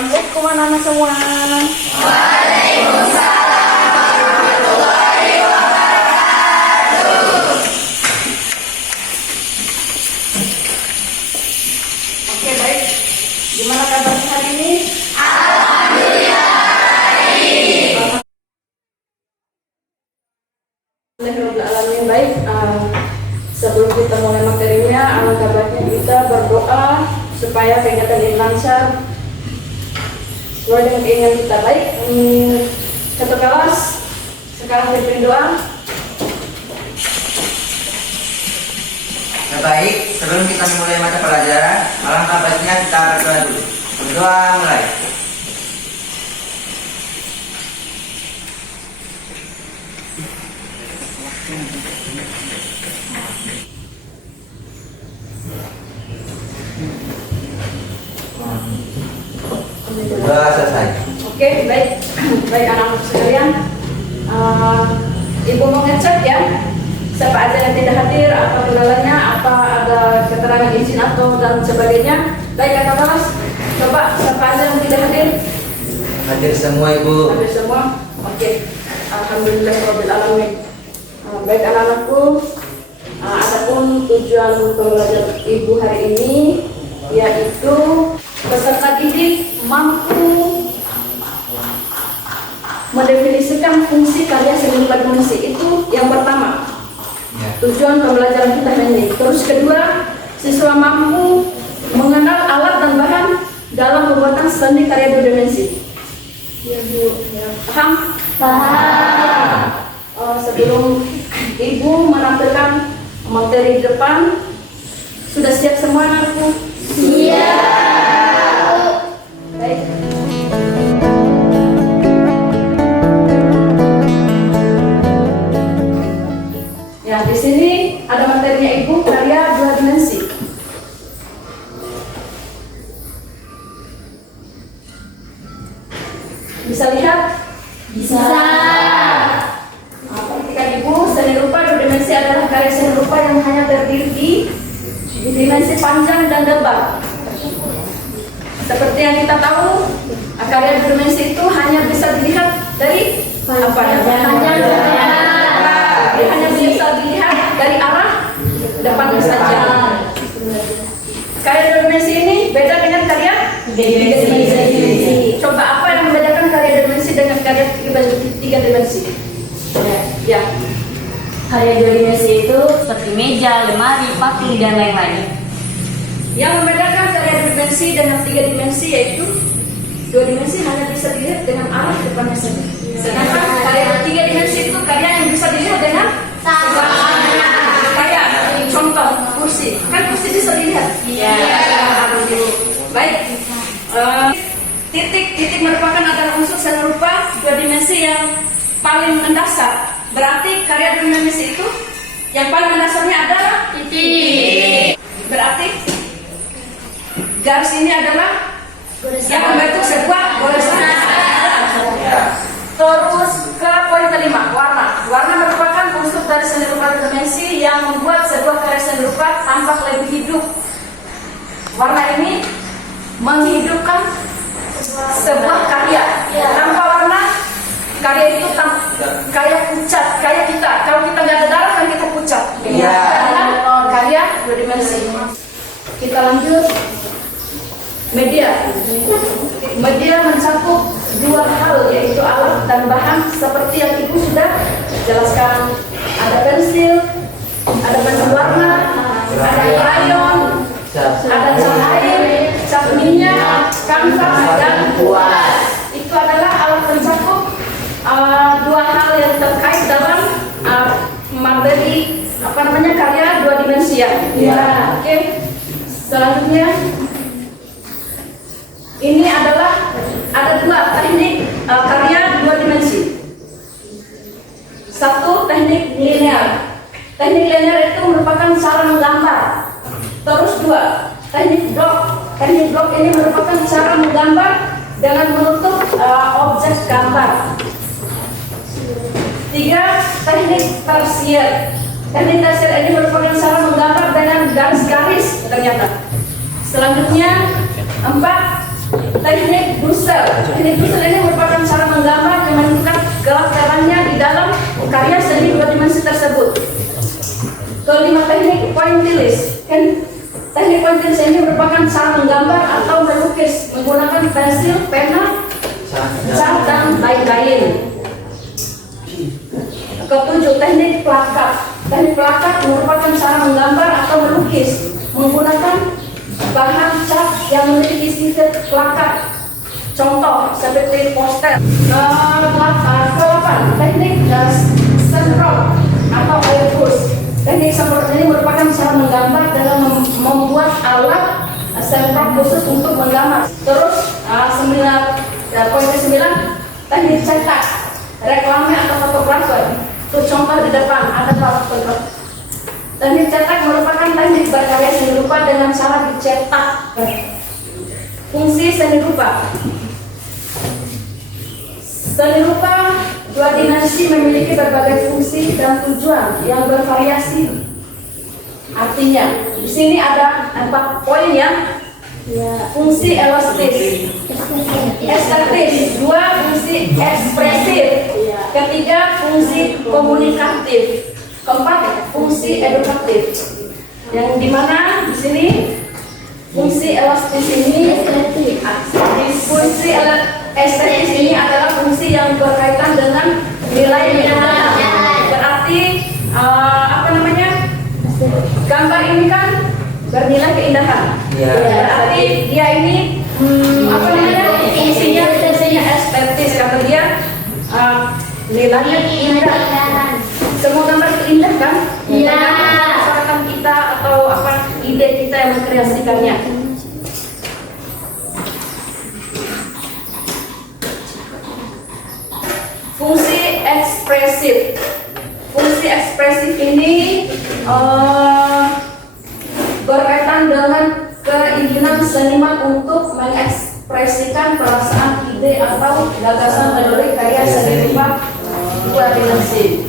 Assalamualaikum anak-anak semua. Oke, baik. Gimana kabarnya hari ini? Alhamdulillah. Baik. Sebelum kita mulai materinya, alangkah baiknya kita berdoa supaya kegiatan ini lancar sesuai dengan keinginan kita. Baik. Satu kelas sekarang pimpin doa. Baik, sebelum kita mulai mata pelajaran, alangkah baiknya kita berdoa dulu. Berdoa mulai. Doa selesai. Oke, baik. Baik anak-anak sekalian. Ibu mau ngecek ya. Siapa aja yang tidak hadir, apa kendalanya, apa ada keterangan izin atau dan sebagainya. Baik kakak kelas, coba siapa aja yang tidak hadir? Hadir semua Ibu. Hadir semua. Oke. Alhamdulillahirabbil alamin. Baik anak-anakku, adapun tujuan pembelajaran ibu hari ini yaitu peserta didik mampu mendefinisikan fungsi karya seni rupa dimensi. Itu yang pertama. Tujuan pembelajaran kita ini. Terus kedua, siswa mampu mengenal alat dan bahan dalam pembuatan seni karya dua dimensi. Ya Bu, ya. Paham? Paham. Sebelum Ibu menampilkan materi di depan, sudah siap semua anakku? Siap. Baik. Ya, di sini ada materinya Ibu, karya dua dimensi. Bisa lihat? Bisa. Perhatikan Ibu, seni rupa dua dimensi adalah karya seni rupa yang hanya terdiri di dimensi panjang dan lebar. Seperti yang kita tahu, karya dua dimensi itu hanya bisa dilihat dari apa namanya? Dia hanya bisa dilihat dari arah depan saja. Karya dua dimensi ini beda dengan karya tiga dimensi. Coba apa yang membedakan karya dua dimensi dengan karya tiga dimensi? Ya. Karya dua dimensi itu seperti meja, lemari, patung, dan lain-lain. Yang membedakan karya dua dimensi dengan tiga dimensi yaitu dua dimensi hanya bisa dilihat dengan arah depannya saja. Sedangkan karya tiga dimensi itu karya yang bisa dilihat dengan kayak contoh kursi, kan kursi bisa dilihat. Iya. Baik. Titik merupakan antara unsur seni rupa dua dimensi yang paling mendasar. Berarti karya dua dimensi itu yang paling mendasarnya adalah titik. Berarti garis ini adalah yang membentuk sebuah goresan. Terus ke poin kelima, warna. Warna merupakan unsur dari seni rupa dua dimensi yang membuat sebuah karya seni rupa tampak lebih hidup. Warna ini menghidupkan sebuah karya. Tanpa warna, karya itu kayak pucat, kayak kita. Kalau kita nggak ada darah kan kita pucat. Karya dua dimensi. Kita lanjut. Media. Media mencakup dua hal, yaitu alat dan bahan seperti yang Ibu sudah jelaskan. Ada pensil, ada pensil warna, ada krayon, ada cat air, cat minyak, kanvas, dan kuas. Itu adalah alat pencakup dua hal yang terkait dalam materi karya dua dimensi ya. Oke. Selanjutnya ini adalah ada dua teknik karya dua dimensi. Satu teknik linear. Teknik linear itu merupakan cara menggambar. Terus dua, teknik blok. Teknik blok ini merupakan cara menggambar dengan menutup objek gambar. Tiga, teknik tersier. Teknik tersier ini merupakan cara menggambar dengan garis-garis ternyata. Selanjutnya, empat, teknik Brusel. Teknik Brusel ini merupakan cara menggambar yang menunjukkan gelap-gelapnya di dalam karya seni dua dimensi tersebut. Kelima, teknik pointillis. Teknik pointillis ini merupakan cara menggambar atau melukis menggunakan pensil, pena, cat, dan lain-lain. Ketujuh, teknik plakat. Teknik plakat merupakan cara menggambar atau melukis menggunakan bahan cat yang memiliki sifat plakat. Contoh seperti poster. Kedelapan, teknik semprot atau airbrush. Teknik semprot ini merupakan cara menggambar dengan membuat alat semprot khusus untuk menggambar. Terus 9, teknik cetak, reklame atau fotografer. Untuk contoh di depan ada fotografer. Teknik cetak merupakan teknik berkarya seni rupa dengan cara dicetak. Fungsi seni rupa. Seni rupa dua dimensi memiliki berbagai fungsi dan tujuan yang bervariasi. Artinya, di sini ada 4 poin ya. Fungsi elastis, estetis, 2 fungsi ekspresif, 3 fungsi komunikatif, 4 fungsi edukatif. Yang dimana di sini fungsi elastis ini, fungsi estetis ini adalah fungsi yang berkaitan dengan nilai-nilai. Berarti gambar ini kan bernilai keindahan. Berarti dia ini fungsinya estetis karena dia nilainya indah. Semua gambar indah kan? Iya. Masyarakat kita atau ide kita yang mengkreasikannya. Fungsi ekspresif. Fungsi ekspresif ini berkaitan dengan keinginan seniman untuk mengekspresikan perasaan, ide atau gagasan melalui karya seni rupa dua dimensi.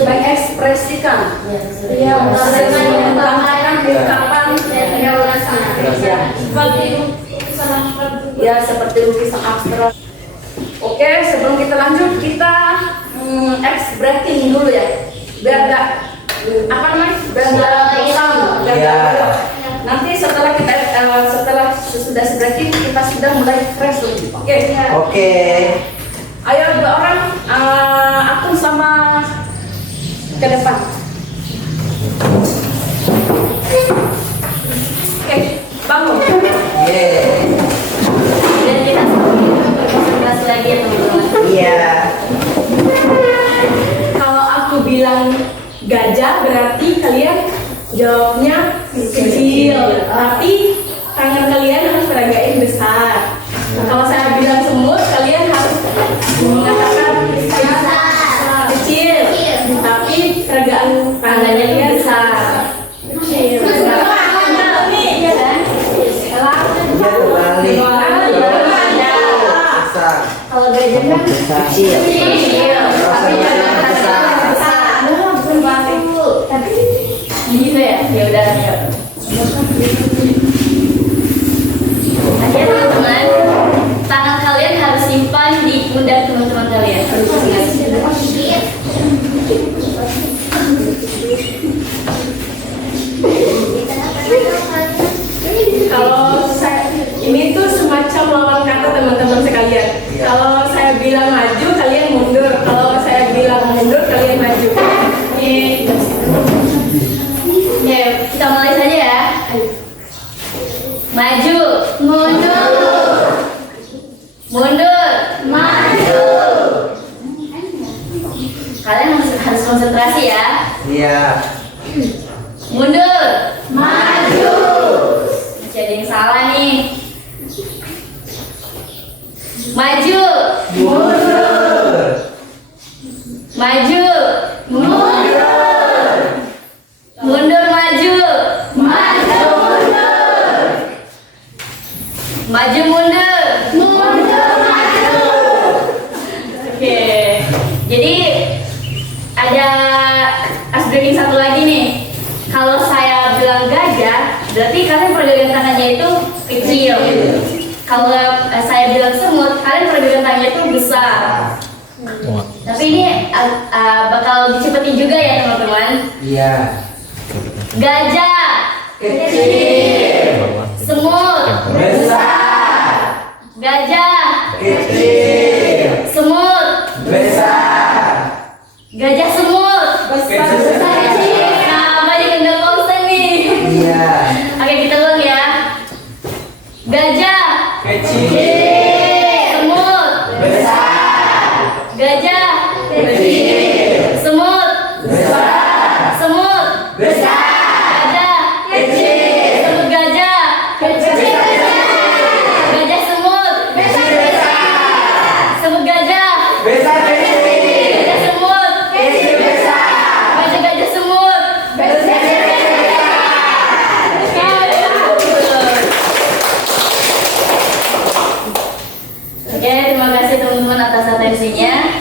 Mengekspresikan, menggambarkan ungkapan ya seperti lukisan abstrak. Oke, sebelum kita lanjut kita breaking dulu ya, biar nggak bosan. Nanti setelah kita sudah breaking kita sudah mulai fresh dulu. Oke. Ayo 2 orang Atun sama ke depan. Oke, bangun. Dan kita berkonsentrasi lagi ya teman-teman. Iya. Kalau aku bilang gajah berarti kalian jawabnya kecil, tapi tangan kalian harus peragain besar. Kalau saya bilang semut, kalian harus mengatakan kecil, tapi peragaan tangannya kalian besar. Kalau gajah kan kecil. tapi gitu ya. Ya udah. Oke teman-teman, tangan kalian harus simpan di pundak teman-teman kalian. Kalau ini tuh semacam lawan kata teman-teman sekalian. Kalau saya bilang maju, kalian mundur. Kalau saya bilang mundur, kalian maju. Oke, kita mulai saja ya. Maju, mundur, mundur, maju. Kalian harus konsentrasi ya. Iya. Mundur, maju. Masih ada yang salah nih. Maju, Mundur. maju, mundur, mundur, maju, maju, mundur, maju, mundur, mundur, maju. Oke, jadi ada ice breaking satu lagi nih. Kalau saya bilang bilang gajah, berarti kalian pergelangan tangannya itu kecil. Kalau saya bilang semut, kalian pergelangan tangannya itu besar. Tapi ini bakal dicepetin juga ya teman-teman. Iya. Gajah Kecil. semut Besar. gajah Kecil. semut Besar. gajah semut Besar. kecil. Nah, banyak yang nggak konsen nih. Iya. Oke, kita ulang ya. Gajah Kecil. semut Besar. gajah Kecil. semut Besar. semut Besar. gajah Kecil. semut gajah gajah semut semut gajah Besar. Kecil. gajah semut Kecil. Besar. gajah semut Oke, terima kasih teman-teman atas atensinya.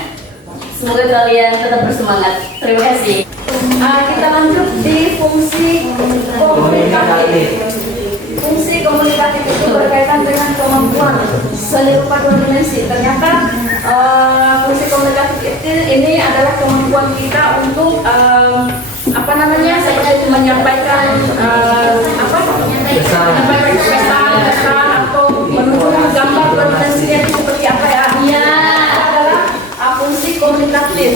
Semoga kalian tetap bersemangat. Terima kasih. Kita lanjut di fungsi komunikatif. Fungsi komunikatif itu berkaitan dengan kemampuan seni rupa dua dimensi. Ternyata fungsi komunikatif ini adalah kemampuan kita untuk seperti menyampaikan menyampaikan pesan atau menunjukkan gambar dua dimensinya itu seperti apa ya? Iya. Itu adalah fungsi komunikatif.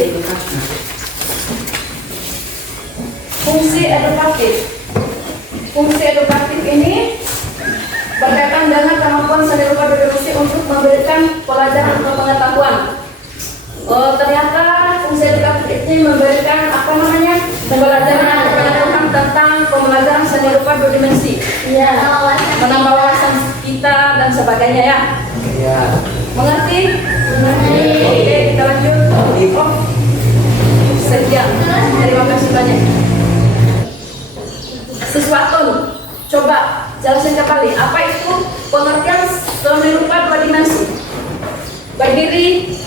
Fungsi edukatif. Fungsi edukatif ini berkaitan dengan kemampuan seni rupa dua dimensi untuk memberikan pelajaran atau pengetahuan. Ternyata fungsi edukatif ini memberikan pelajaran atau pengetahuan tentang pembelajaran seni rupa dua dimensi. Iya. Menambah wawasan kita dan sebagainya ya. Iya. Mengerti? Mengerti. Oke, kita lanjut. Sekian. Terima kasih banyak. Sesuatu, coba jelasin kembali. Apa itu pengertian seni rupa dua dimensi? Berdiri.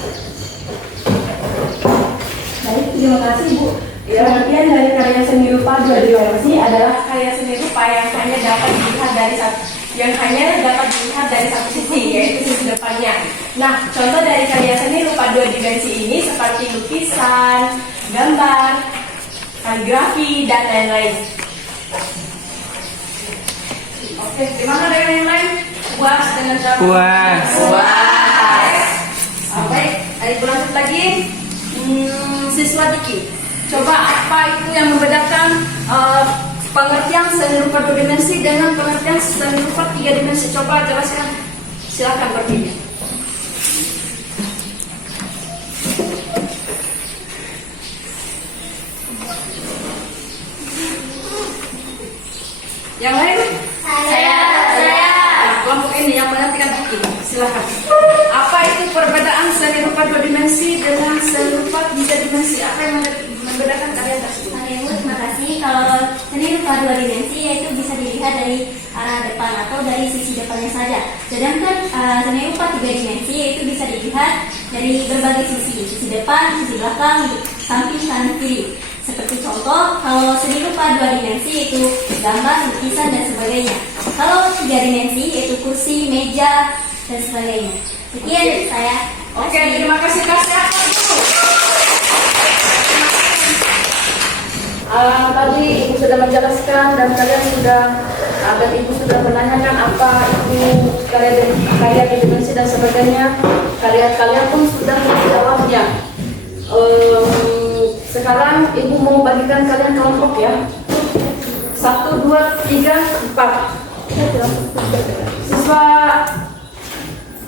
Baik, terima kasih Bu. Ya. Pengertian dari karya seni rupa dua dimensi adalah karya seni rupa yang hanya dapat dilihat dari satu sisi, yaitu sisi depannya. Nah, contoh dari karya seni rupa dua dimensi ini seperti lukisan, gambar, kaligrafi, dan lain-lain. Oke, gimana dengan yang lain? Puas dengan cara? Puas. Baik, ayo lanjut lagi. Siswa Diki, coba apa itu yang membedakan pengertian seni rupa dua dimensi dengan pengertian seni rupa tiga dimensi? Coba jelaskan. Silakan berdiri. Yang lain? Saya. Nah, kelompok ini yang menantikan Diki, silakan. Apa itu perbedaan seni rupa dua dimensi dengan seni rupa tiga dimensi? Apa yang membedakan kalian tersebut? Terima kasih. Kalau seni rupa dua dimensi yaitu bisa dilihat dari arah depan atau dari sisi depannya saja. Sedangkan seni rupa tiga dimensi yaitu bisa dilihat dari berbagai sisi depan, sisi belakang, samping, kanan, kiri. Seperti contoh, kalau seni rupa dua dimensi yaitu gambar, lukisan, dan sebagainya. Kalau tiga dimensi yaitu kursi, meja, dan sebagainya. Sekian dari saya. Oke, terima kasih. Kasih apa dulu? Tadi Ibu sudah menjelaskan dan kalian sudah dan Ibu sudah menanyakan apa itu karya dimensi dan sebagainya. Kalian pun sudah menjawabnya. Sekarang Ibu mau bagikan kalian kelompok ya. 1, 2, 3, 4. Siswa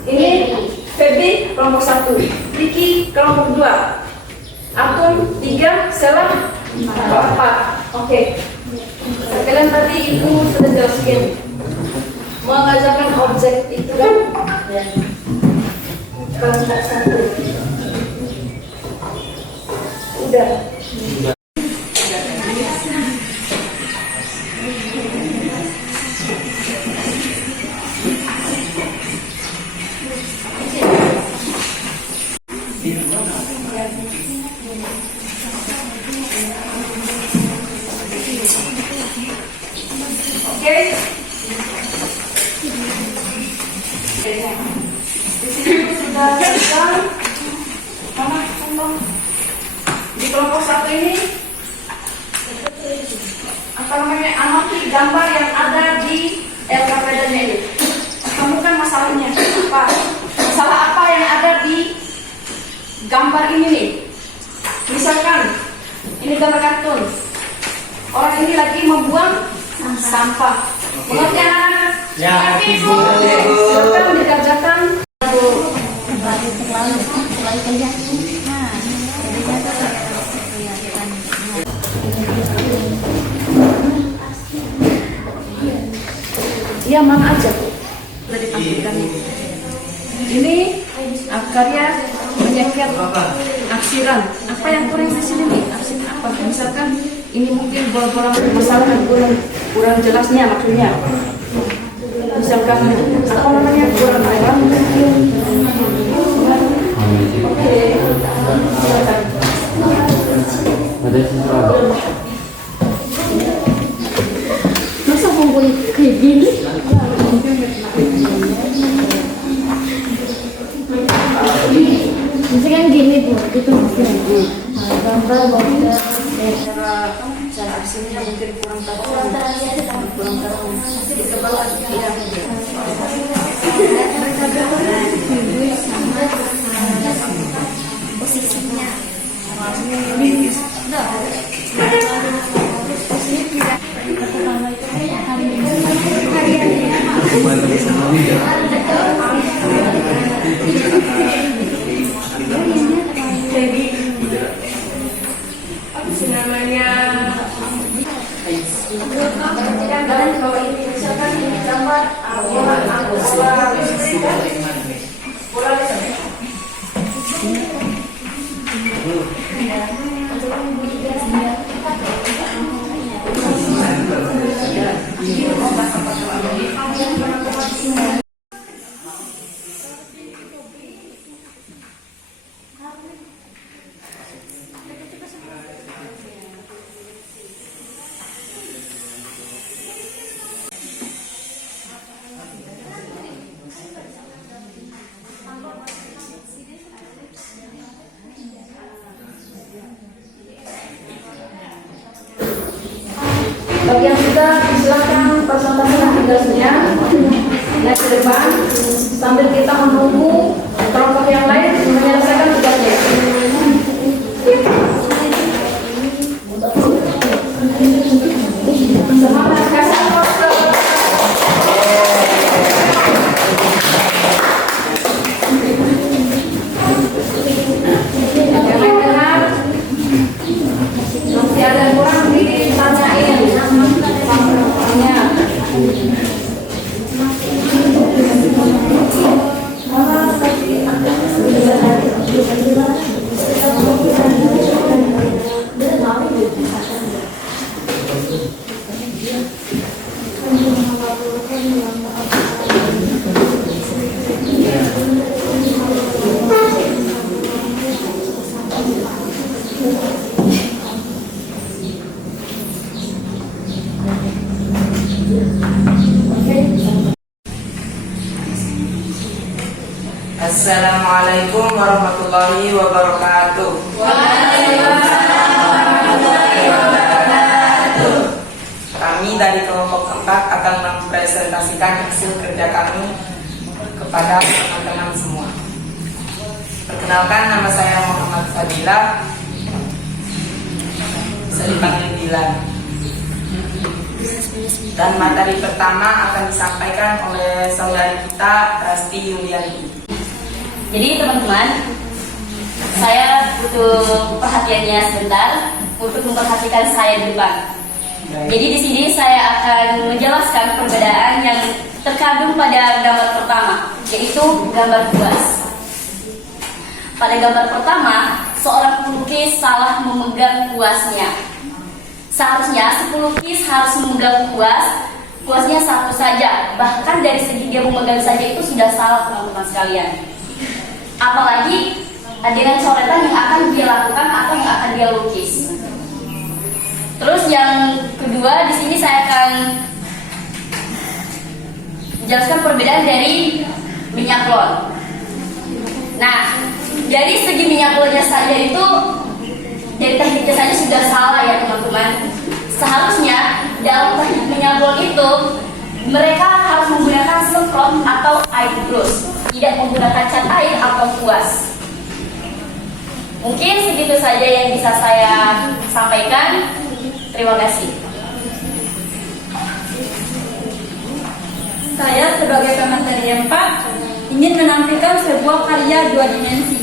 ini Feby kelompok 1, Vicky kelompok 2, Akun 3, Sela 4. Oke. Sekalian tadi Ibu sudah jelaskan mengajarkan objek itu kan? Ya. Kelompok 1. Udah. Oke. Di sini sudah selesai. Mana contoh? Di kelompok 1 ini apa namanya, amati gambar yang ada di LKPD ini. Temukan masalahnya apa? Masalah apa yang ada di gambar ini nih? Misalkan ini gambar kartun. Orang ini lagi membuang sampah. Mengerti anak-anak? Ya, Ibu. Silakan dikerjakan. Ya, mana aja sudah ditampilkan. Ini karya menyeket aksiran. Apa yang kurang di sini nih? Aksiran apa? Misalkan ini mungkin bola-bola masalah kurang jelasnya maksudnya. Misalkan apa namanya, kurang merah. Oke. Silakan. Masa membuat kayak gini? Misalkan gini Bu, itu gambar bahwa cara aksinya mungkin kurang terang. Nanti ditebal tidak. Posisinya. Jadi apa sih namanya? Jangan kalau ini misalkan ini gambar bola listrik kan? Bola listrik. Bagi yang sudah, silakan presentasikan tugasnya. Nah, ke depan sambil kita menunggu kelompok yang lain menyelesaikan tugasnya. Semangat kasih poster. Jangan masih ada yang kurang ditanyain. Assalamualaikum warahmatullahi wabarakatuh. Kami dari kelompok 4 akan mempresentasikan hasil kerja kami kepada teman-teman semua. Perkenalkan, nama saya Muhammad Fadila, bisa dipanggil Dilan. Dan materi pertama akan disampaikan oleh saudari kita, Rasti Yulianti. Jadi teman-teman, saya butuh perhatiannya sebentar untuk memperhatikan saya di depan. Jadi di sini saya akan menjelaskan perbedaan yang terkandung pada gambar pertama, yaitu gambar kuas. Pada gambar pertama, seorang pelukis salah memegang kuasnya. Seharusnya si pelukis harus memegang kuasnya satu saja. Bahkan dari segi dia memegang saja itu sudah salah, teman-teman sekalian. Apalagi dengan coretan yang akan dia lakukan atau yang akan dia lukis. Terus yang kedua, di sini saya akan jelaskan perbedaan dari minyak blon. Nah, dari segi minyak blonnya saja itu, dari tekniknya saja sudah salah ya teman-teman. Seharusnya dalam teknik minyak blon itu mereka harus menggunakan semprot atau air brush, tidak menggunakan cat air atau kuas. Mungkin segitu saja yang bisa saya sampaikan. Terima kasih. Saya sebagai pemateri yang 4 ingin menampilkan sebuah karya 2 dimensi.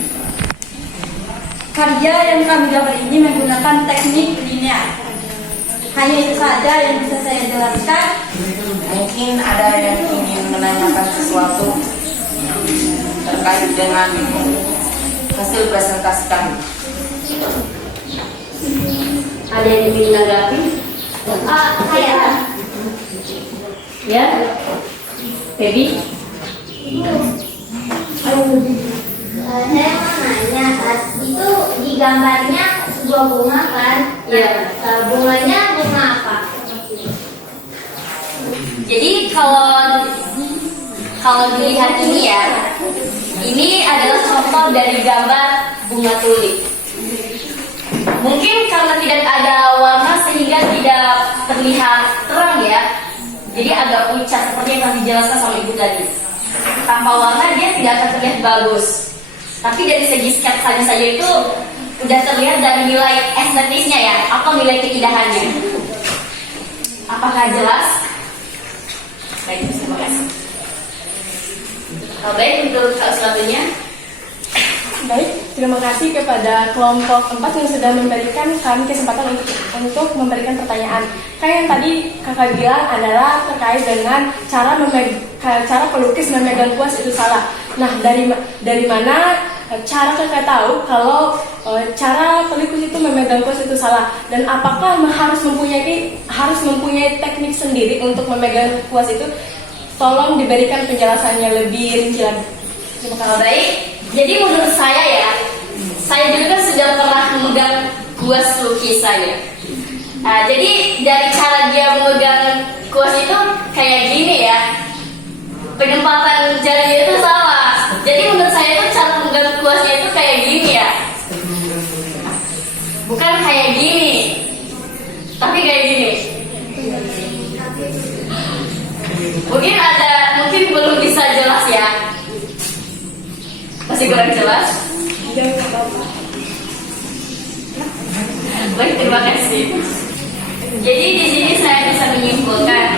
Karya yang kami gambar ini menggunakan teknik linear. Hanya itu saja yang bisa saya jelaskan. Mungkin ada yang ingin menanyakan sesuatu terkait dengan hasil presentasi kami. Ada yang ingin menanggapi? Saya Ya, Baby. saya mau nanya, itu di gambarnya sebuah bunga kan? Iya. Bunganya bunga apa? Jadi kalau dilihat ini ya, ini adalah contoh dari gambar bunga tulip. Mungkin karena tidak ada warna sehingga tidak terlihat terang ya. Jadi agak pucat seperti yang kami jelaskan sama ibu tadi. Tanpa warna dia tidak akan terlihat bagus. Tapi dari segi sketsanya saja itu udah terlihat dari nilai estetisnya ya, apa nilai keindahannya. Apakah jelas? Baik, terima kasih. Baik, untuk selanjutnya. Baik, terima kasih kepada kelompok 4 yang sudah memberikan kami kesempatan untuk memberikan pertanyaan. Kayak yang tadi kakak bilang adalah terkait dengan cara pelukis memegang kuas itu salah. Nah, dari mana cara kakak tahu kalau cara pelukis itu memegang kuas itu salah? Dan apakah harus mempunyai teknik sendiri untuk memegang kuas itu? Tolong diberikan penjelasannya lebih rinci lagi. Terima kasih. Baik, jadi menurut saya ya, saya juga kan sudah pernah memegang kuas lukisan ya. Jadi dari cara dia memegang kuas itu kayak gini ya, penempatan jarinya itu salah. Jadi menurut saya itu cara memegang kuasnya itu kayak gini ya, bukan kayak gini, tapi kayak gini. Mungkin belum bisa jelas ya. Masih kurang jelas? Baik, terima kasih. Jadi di sini saya bisa menyimpulkan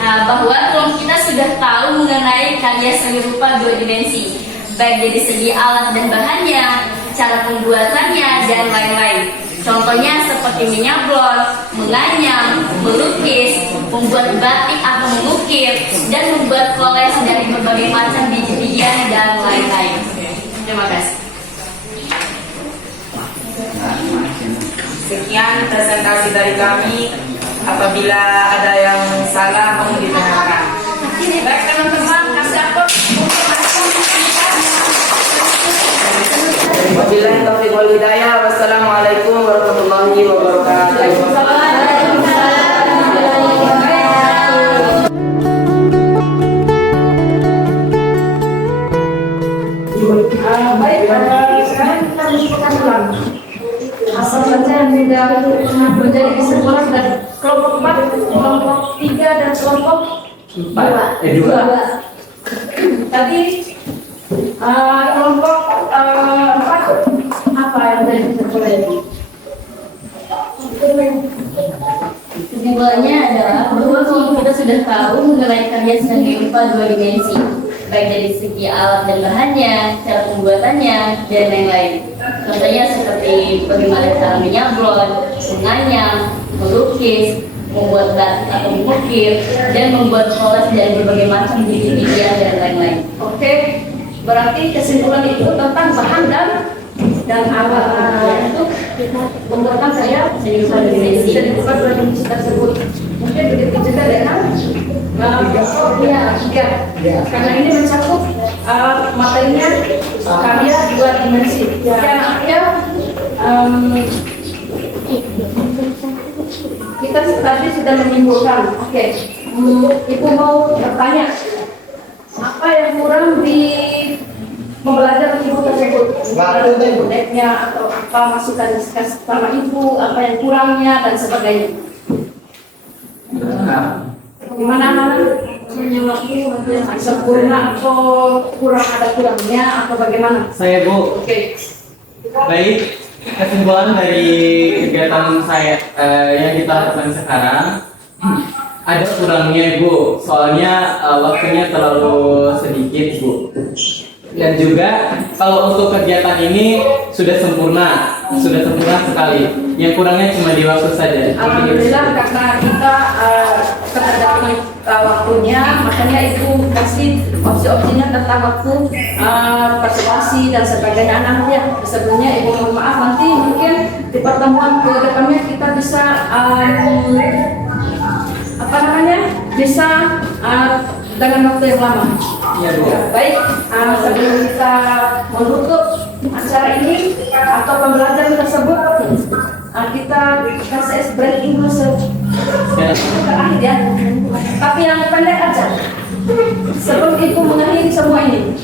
bahwa kelompok kita sudah tahu mengenai karya seni rupa 2 dimensi, baik dari segi alat dan bahannya, cara pembuatannya, dan lain-lain. Contohnya seperti minyak blon, menganyam, melukis, membuat batik atau mengukir, dan membuat collage dari berbagai macam biji-bijian dan lain-lain. Terima kasih. Sekian presentasi dari kami. Apabila ada yang salah, mohon dibenarkan. Baik teman-teman, kasih aplaus. Wabillahi taufiq wal hidayah. Wassalamualaikum warahmatullahi wabarakatuh. Baik, sekarang kita menyimpulkan ulang. Apa saja yang sudah menjadi kesimpulan dari kelompok 4, kelompok 3, dan kelompok 2. Tadi kelompok 4 apa yang menjadi kesimpulan? Kesimpulannya adalah bahwa kelompok kita sudah tahu mengenai karya seni rupa 2 dimensi, baik dari segi alat dan bahannya, cara pembuatannya, dan lain-lain. Contohnya seperti bagaimana cara minyak blon, menganyam, melukis, membuat batik atau mengukir, dan membuat collage dari berbagai macam biji-bijian dan lain-lain. Oke, berarti kesimpulan itu tentang bahan dan alat untuk pembuatan karya seni rupa 2 dimensi tersebut. Mungkin begitu juga dengan kelompok 3, karena ini mencakup materinya karya 2 dimensi. Dan akhirnya kita tadi sudah menyimpulkan. Oke, Ibu mau bertanya apa yang kurang di pembelajaran ibu tersebut, budgetnya atau apa masukan diskus sama ibu, apa yang kurangnya dan sebagainya. Gimana anak? Sempurna atau kurang, ada kurangnya atau bagaimana? Saya Bu. Oke. Baik, kesimpulan dari kegiatan saya yang kita lakukan sekarang ada kurangnya Bu, soalnya waktunya terlalu sedikit Bu. Dan juga kalau untuk kegiatan ini sudah sempurna sekali. Yang kurangnya cuma di waktu saja. Alhamdulillah karena kita keterbatasan waktunya, makanya itu kasih opsi-opsinya tentang waktu, partisipasi dan sebagainya anaknya. Sebelumnya ibu mohon maaf, nanti mungkin di pertemuan ke depannya kita bisa bisa dengan waktu yang lama. Iya Bu. Baik, sebelum kita menutup acara ini atau pembelajaran tersebut, kita kasih breaking dulu terakhir ya. Tapi yang pendek aja. Sebelum ibu mengakhiri semua ini.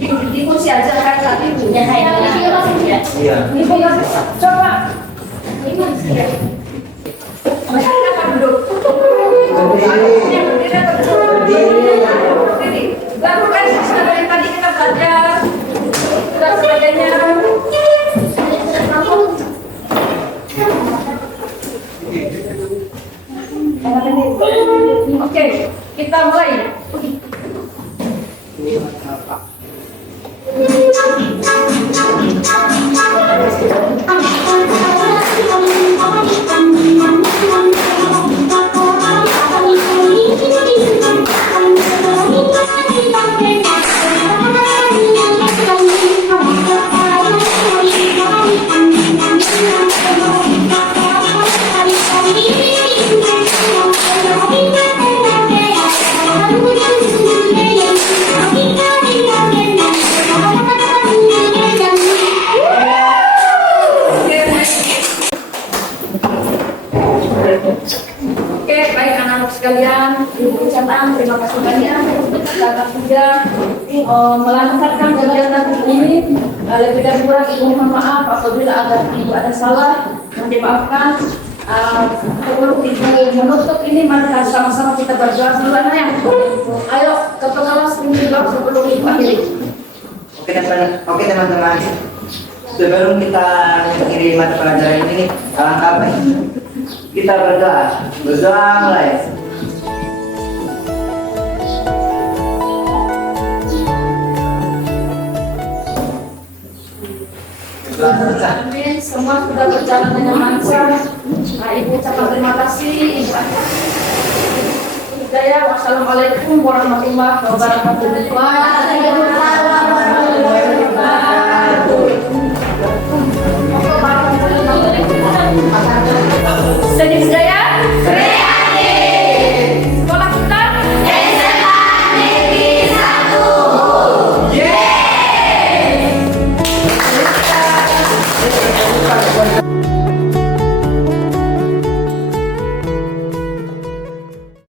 Di kursi aja kan tadi Bu. Ya, Iya. Ibu nggak bisa. Coba. Masyarakat duduk. Baru kan dari tadi kita belajar dan sebagainya. Oke, kita mulai. Oke, baik anak-anak sekalian, ibu ucapkan terima kasih banyak karena sudah melancarkan kegiatan ini. Lebih dari kurang ibu mohon maaf apabila ibu ada salah, mohon dimaafkan. Sebelum ibu menutup ini, mari sama-sama kita berdoa duluan ya. Ayo ke pengawas ini dulu sebelum ibu akhiri. Oke teman-teman, sebelum kita mengakhiri mata pelajaran ini, alangkah baik kita berdoa mulai. Amin, semua sudah berjalan dengan lancar. Ibu ucapkan terima kasih. Hidayah, wassalamualaikum warahmatullahi wabarakatuh.